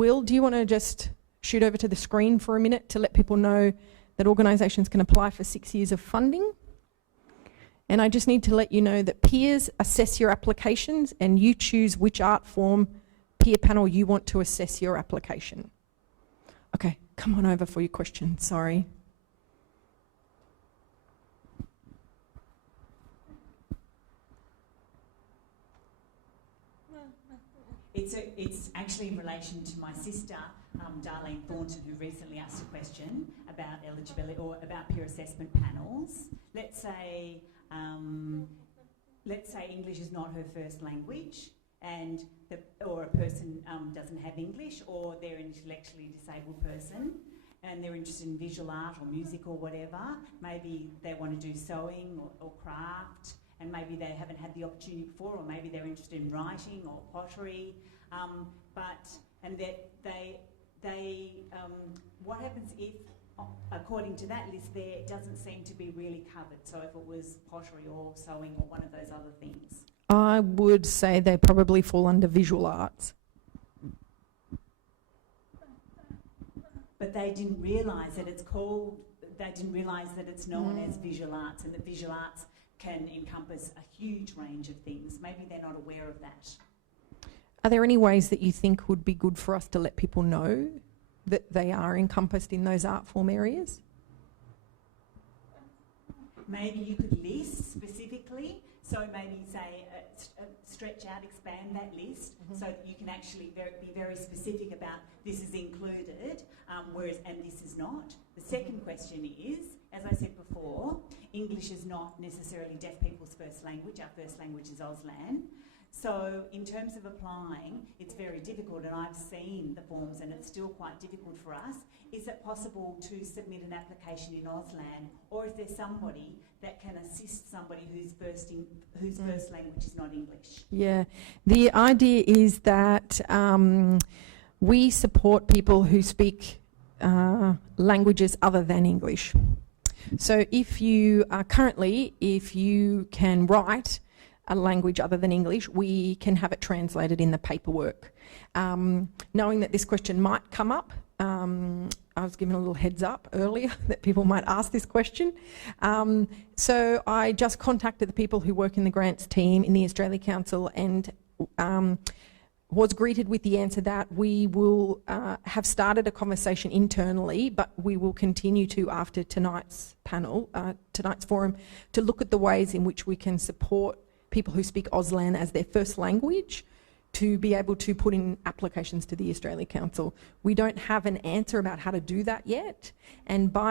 Will, do you want to just shoot over to the screen for a minute to let people know that organisations can apply for 6 years of funding? And I just need to let you know that peers assess your applications and you choose which art form peer panel you want to assess your application. Okay, come on over for your question, sorry. It's actually in relation to my sister, Darlene Thornton, who recently asked a question about eligibility or about peer assessment panels. Let's say English is not her first language, and or a person doesn't have English, or they're an intellectually disabled person, and they're interested in visual art or music or whatever. Maybe they want to do sewing or craft, and maybe they haven't had the opportunity before, or maybe they're interested in writing or pottery. What happens if, according to that list there, it doesn't seem to be really covered? So if it was pottery or sewing or one of those other things. I would say they probably fall under visual arts. But they didn't realise that it's called, they didn't realise that it's known as visual arts, and that visual arts can encompass a huge range of things. Maybe they're not aware of that. Are there any ways that you think would be good for us to let people know that they are encompassed in those art form areas? Maybe you could list specifically, so maybe say stretch out, expand that list, so that you can actually be very specific about this is included, and this is not. The second question is, as I said before, English is not necessarily deaf people's first language. Our first language is Auslan. So in terms of applying, it's very difficult, and I've seen the forms and it's still quite difficult for us. Is it possible to submit an application in Auslan, or is there somebody that can assist somebody whose first language is not English? Yeah, the idea is that we support people who speak languages other than English. So if you can write a language other than English, we can have it translated in the paperwork. Knowing that this question might come up, I was given a little heads up earlier that people might ask this question. So I just contacted the people who work in the grants team in the Australia Council and was greeted with the answer that we will have started a conversation internally, but we will continue to, after tonight's panel, tonight's forum, to look at the ways in which we can support people who speak Auslan as their first language to be able to put in applications to the Australia Council. We don't have an answer about how to do that yet, and by